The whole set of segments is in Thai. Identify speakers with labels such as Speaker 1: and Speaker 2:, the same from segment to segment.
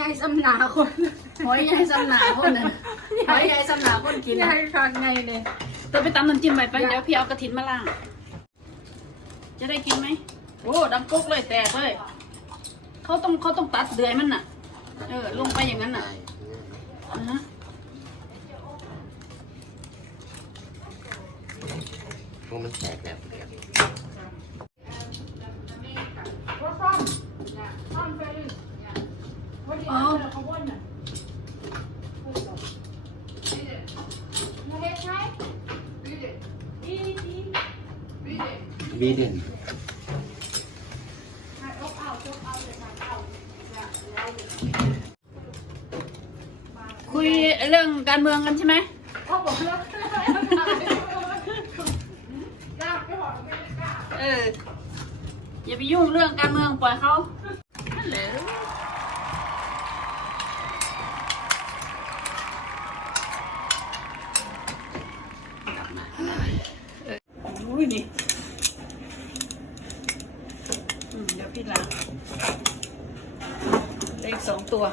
Speaker 1: ยายสำนาคน
Speaker 2: หอยใหญ่สำหนาคนน่ะหอยใหญ่สำหนาคนกิน
Speaker 1: ยา
Speaker 2: น่ะ
Speaker 1: ยฟังไงเนี่ย
Speaker 2: เดี๋ยวไปตำน้ำจิ้มไปไปเดี๋ยวพี่เอากระถินมาล่าง จะได้กินไหมโอ้ดังกุ๊กเลยแตกเลยเขาต้องเขาต้องตัดเดือยมันน่ะ เออ ลงไปอย่างนั้นน่ะอ่าฮะ
Speaker 3: พวกมันแตกแบบเดียว บีเด่น
Speaker 2: คุยเรื่องการเมืองกันใช่ไหม
Speaker 1: เขาบอกแล้ว
Speaker 2: เออ อย่าไปยุ่งเรื่องการเมืองปล่อยเขาฮัลโหลเอออุ้ยนี่อืมเดี๋ยวพี่ล้างเลขสอง ตัว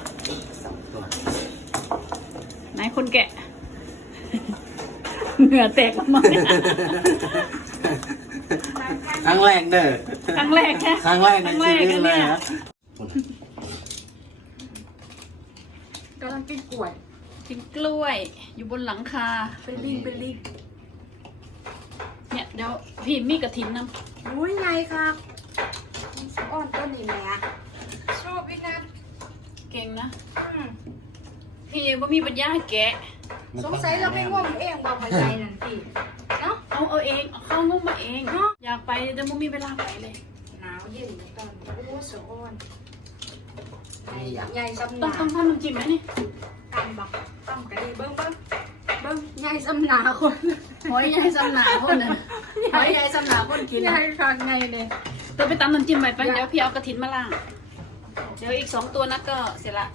Speaker 3: สองตัว
Speaker 2: ไหนคนแกะ เหงื่อแตกออกมา
Speaker 3: ครั้งแรกเด้อ
Speaker 2: ครั้งแรกแค่
Speaker 3: ครั้งแรกในชีวิตเลย
Speaker 2: ครั้งแรกอะ
Speaker 3: นะ
Speaker 1: กำลังกินกล้วย
Speaker 2: กินกล้วย อยู่บนหลังคา
Speaker 1: เป็นลิงเป็นลิง
Speaker 2: เนี่ยเดี๋ยวพี่มีกระถินน
Speaker 1: อุ้ยไงครับอ่อนต้นนี่แหละชอบอีกนะำ
Speaker 2: เก่งนะ
Speaker 1: อืม
Speaker 2: พี่ว่ามีปัญญาให้แกะ
Speaker 1: สงสัยเราไม่ง่วงเองบอกหัวใจนั่นพี่เนาะ
Speaker 2: เอาเอาเองเอาเข้างุ้มมาเอง
Speaker 1: เนอะ
Speaker 2: อยากไปแต่ไม่มีเวลาไปเลย
Speaker 1: หนาวเย็นตอนโอ้สะอ่อนใหญ่สำ
Speaker 2: ต้อง
Speaker 1: นา
Speaker 2: ต้องทำน้ำจิ้มไหมนี่
Speaker 1: ตำบักตำกะดีเบิ้งเบิ้งเบิ้งใหญ่สำนาคน
Speaker 2: หอยใหญ่สำหนาคนน่ะหอยใหญ่สำหนาคนกิน
Speaker 1: ยา
Speaker 2: น่ะ
Speaker 1: ยฟังไงเนี่ย
Speaker 2: เดี๋ยวไปตำน้ำจิ้มไปไปเดี๋ยวพี่เอากระถินมาล่าง เดี๋ยวอีกสองตัวนะก็เสร็จละ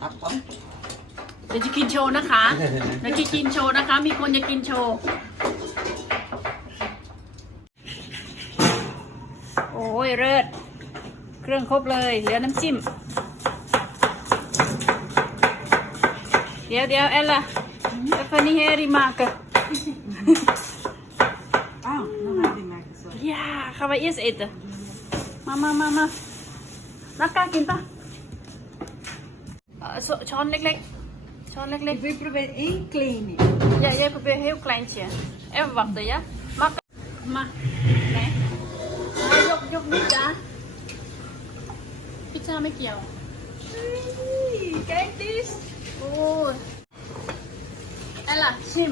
Speaker 3: ครับผม
Speaker 2: เดี๋ยวจะกินโชว์นะคะเดี๋ยวจะกินโชว์นะคะ มีคนจะกินโชว์โอ้ยเลิศเครื่องครบเลยเหลือน้ำจิ้ม เดี๋ยวเดี๋ยวเอลล่ะเอฟนี่เฮริมาก
Speaker 4: Oh, nog een die maken zo.
Speaker 2: ย่าข้าวไปเอสเอ็ดมามามามา นักกล้ากินปะเอ่อช้ช้อนเล็กๆ ช้อนเล็ก
Speaker 4: Ik wil proberen één kleine.
Speaker 2: ๆอย่าอย่าเพื่อให้ klein เชียเอ้วักเดี๋ยวมามาไหนเอายกยกนี่จ้าพิซซ่าไม่เกี่ยว
Speaker 1: Kijk eens
Speaker 2: โอ้ยเอลล่ะชิม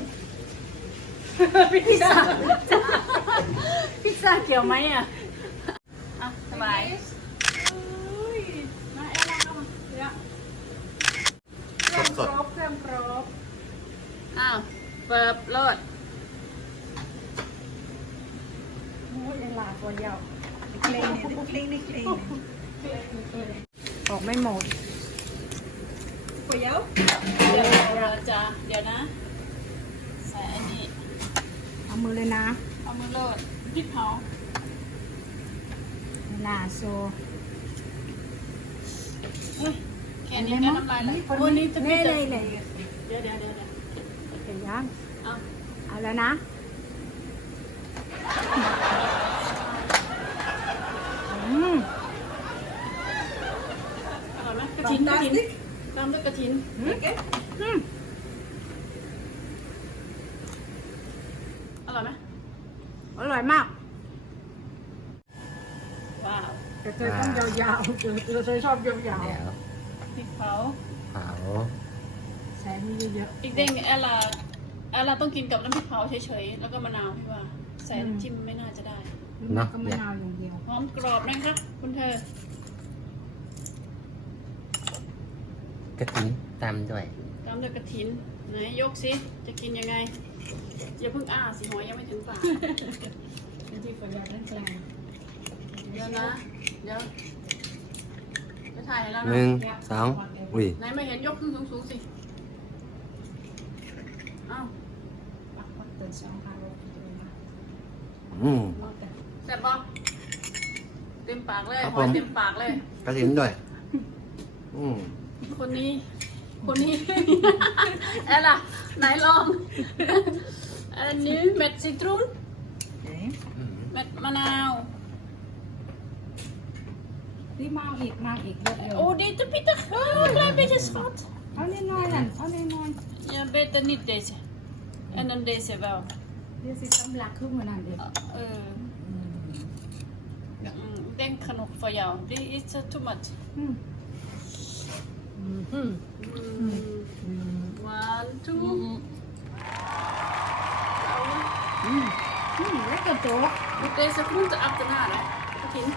Speaker 1: พิซซ่า
Speaker 2: พิซซ่าเกี่ยวไหมอะอะสบาย มาเอลล่ะเอามาเดี๋ยว
Speaker 1: เครื่องครบเครื่องครบ
Speaker 2: อ้าวเปิบโลด
Speaker 1: โอ้ยหลาตัวยาว
Speaker 4: De kleine, de kleine, kleine.
Speaker 1: ออกไม่หมด
Speaker 4: Voor jou?
Speaker 2: เดี๋ยวเราจะเดี๋ยวนะ ใส่อันนี้
Speaker 1: เอามือเลยนะ
Speaker 2: เอามือโลดพริกเผา
Speaker 1: เวลาโซ
Speaker 2: อุ้ยแค่นี้ก็น้ำลายไหลโอ้ยนี่จะไม่
Speaker 1: เล่
Speaker 2: จะ
Speaker 1: เลยเลย
Speaker 2: เดี๋ยวเดี๋ยวเดี๋ยวเดี๋ยว
Speaker 1: เห็นยัง
Speaker 2: เอา
Speaker 1: เอาแล้วนะอืม
Speaker 2: อร่อยไหม กระถินกระถินตามด้วยกระถิน
Speaker 1: อืม
Speaker 2: อร่อยไหม
Speaker 1: อร่อยมาก
Speaker 2: ว้าว
Speaker 1: แต่เธอต้องยาวๆเธอเธอชอบยาว
Speaker 3: เดี๋ยว
Speaker 2: พริกเผา
Speaker 3: เผา
Speaker 1: ๆใส่นี่เยอะ
Speaker 2: อีกเด้งแอลลาแอลลาต้องกินกับน้ำพริกเผาเฉยๆ แล้วก็มะนาวพี่ว่าใส่น้ำจิ้มไม่น่าจะได้
Speaker 1: ๆมันก็มะนาวอย่างเดียว
Speaker 2: หอมกรอบนะคะคุณเธอ
Speaker 3: กระถิ่นตามด้วย
Speaker 2: ตามด้วยกระถินไหนยกสิจะกินยังไงอย่าเพิ่งอ้าสิหัวยังไม่ถึงปาก
Speaker 1: เป็นที่ประหยัดนั่นแหละ
Speaker 2: เดี๋ยวนะเดี๋ยวจะถ่ายให้แล้ว
Speaker 3: ห
Speaker 2: นะ
Speaker 3: นึ่งสองอุ้ย
Speaker 2: ไหนไม่เห็นยกขึ้นสูงๆสิเอ้า
Speaker 1: ปักปักเติมสองพันโลกิโลนะ
Speaker 3: อืม
Speaker 1: รอแต่
Speaker 2: แซ่บปะเต็มปากเลย
Speaker 3: ครับ
Speaker 2: หอย
Speaker 3: ผม
Speaker 2: เต็มปากเลย
Speaker 3: กระถิ่นด้วย อืม
Speaker 2: คนนี้ คนนี้ เอล่ะไหนลอง อันนี้เม็ดซิตรุน
Speaker 4: Oké.
Speaker 2: เม็ดมะนาว
Speaker 1: Die maal ik, maal ik. Dat wel.
Speaker 2: โอ้ดีจะพิตะเออ klein beetje schat
Speaker 1: Oh nee, nee, dan. Oh nee, nee.
Speaker 2: ja beter niet deze en dan deze wel
Speaker 1: Dit is een blak groen maar dan dit.
Speaker 2: เอออืมik denk genoeg voor jou dit is uh, too much
Speaker 1: Hmm.
Speaker 2: Mm. one two
Speaker 1: Hmm, lekker toch?
Speaker 2: Moet deze groente achterna hè Begin.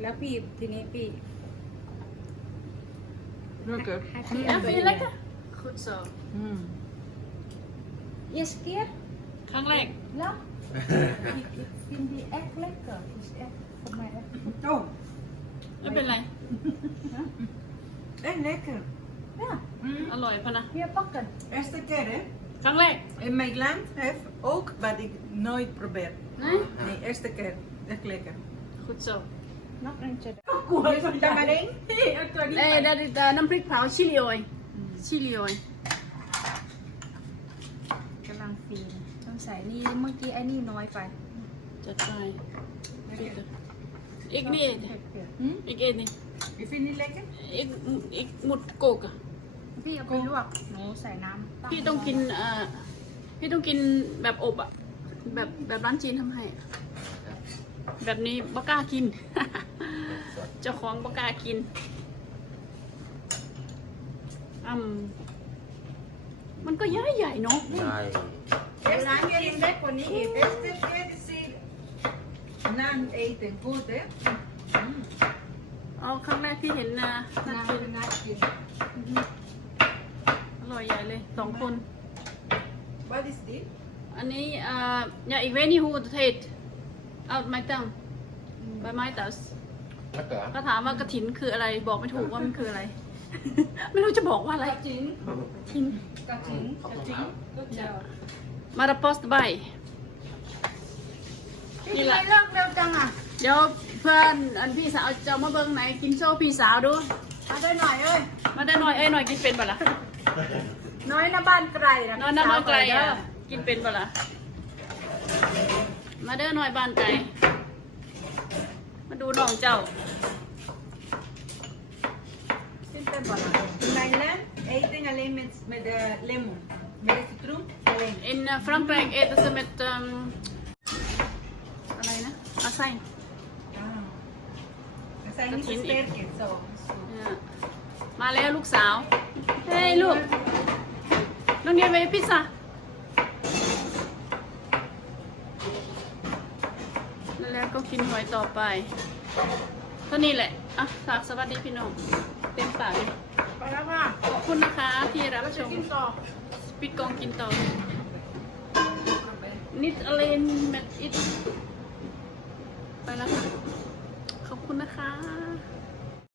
Speaker 1: แล้วปีบทีนี้ปีบ
Speaker 4: Lekker.
Speaker 1: ให้
Speaker 2: Ja, vind je lekker? Goed zo.
Speaker 4: Mm.
Speaker 1: Eerste keer?
Speaker 2: ครั้งแรก
Speaker 1: Ja. ik, ik vind die echt lekker. Die is echt voor mij echt goed.
Speaker 4: Oh,
Speaker 2: ไม่เป็นไร
Speaker 4: echt lekker.
Speaker 1: Ja,
Speaker 2: อร่อยพะนะ
Speaker 1: weer pakken.
Speaker 4: Eerste keer hè?
Speaker 2: ครั้งแรก
Speaker 4: In mijn land heeft ook, wat ik nooit probeer.
Speaker 2: นะ
Speaker 4: Nee, eerste keer. Echt lekker.
Speaker 2: คุณโซ
Speaker 1: Nog eentje.
Speaker 4: Is er daar maar één? Nee, ik kan niet.
Speaker 2: เอ้ยได้ได้น้ำพริกเผาชิลีโอยชิลีโอย
Speaker 1: กำลังฟีนต้องใส่นี่เมื่อกี้ไอ้นี่น้อยไป
Speaker 2: จัดไปอีกนี่
Speaker 1: หืม
Speaker 2: อีกเอ็ดนี่
Speaker 4: Je vindt niet lekker?
Speaker 2: อีกอีกหมุดโกกอะ
Speaker 1: พี่เอาไปลวกหนูใส่น้ำ
Speaker 2: พี่ต้องกินเอ่อพี่ต้องกินแบบอบอะแบบแบบร้านจีนทำให้อะแบบนี้บ่กล้ากิน เจ้าของบ่กล้ากินอืมมันก็ใหญ่ใหญ่ๆเนาะ
Speaker 3: ใช่
Speaker 4: Eerst keer in bed van niet eet. Eerste keer is het na het eten goed hè?
Speaker 2: เอาครั้งแรกที่เห็นนะน่ากิน
Speaker 4: Na het eten.
Speaker 2: อร่อยใหญ่เลยสองคน
Speaker 4: Wat is dit?
Speaker 2: อันนี้เอ่ออย่าอีกเวนี่ฮูดเทศเอาไม้ตั้งใบไม้ตัส
Speaker 3: แล้วก็
Speaker 2: ก็ถามว่ากระถินคืออะไรบอกไม่ถูกว่ามันคืออะไร ไม่รู้จะบอกว่าอะไร
Speaker 1: จิน
Speaker 2: ทิ้ง
Speaker 1: กระถินกระถินก็เจอ
Speaker 2: มาราปอสใบ
Speaker 1: พี่ทำไมเลิกเร็วจังอะ
Speaker 2: เดี๋ยว เพื่อนอันพี่สาวจะเอามาเบิ้งไหนกินโซ่พี่สาวดู
Speaker 1: มาได้หน่อยเอ้ย
Speaker 2: มาได้หน่อยเอ้ยหน่อยกินเป็นปะล่ะ
Speaker 1: น้อยนะบ้านไกลนะ
Speaker 2: น้อยน้ำน้อยไกลอะกินเป็นปะล่ะมาเด้อหน่อยบ้านไกลมาดูน้องเจ้า
Speaker 1: ขึ้นเป็นบ่อนะ
Speaker 4: In mijn land eten alleen met, met de lemon. Met de citroen alleen.
Speaker 2: In uh, Frankrijk eten ze met um, อะไรนะอาไซ
Speaker 4: Ah. Dat zijn niet
Speaker 2: Dat
Speaker 4: zo
Speaker 2: vind ik.
Speaker 4: sterk. Zo.
Speaker 2: เนี่ยมาแล้วลูกสาว เฮ้ยลูกน้องเนียนไปพิซซ่าแล้วก็กินหอยต่อไปเท่านี้แหละ อะฝากสวัสดีพี่น้อง เต็มปากเลย
Speaker 1: ไปแล้วค่ะ
Speaker 2: ขอบคุณนะคะที่รับ
Speaker 1: เรา
Speaker 2: ช
Speaker 1: จะ
Speaker 2: ม
Speaker 1: กินต่อ
Speaker 2: ปิดกองกินต่อ นิดอะไรเม็ดอิดไปแล้วค่ะ คุณนะคะ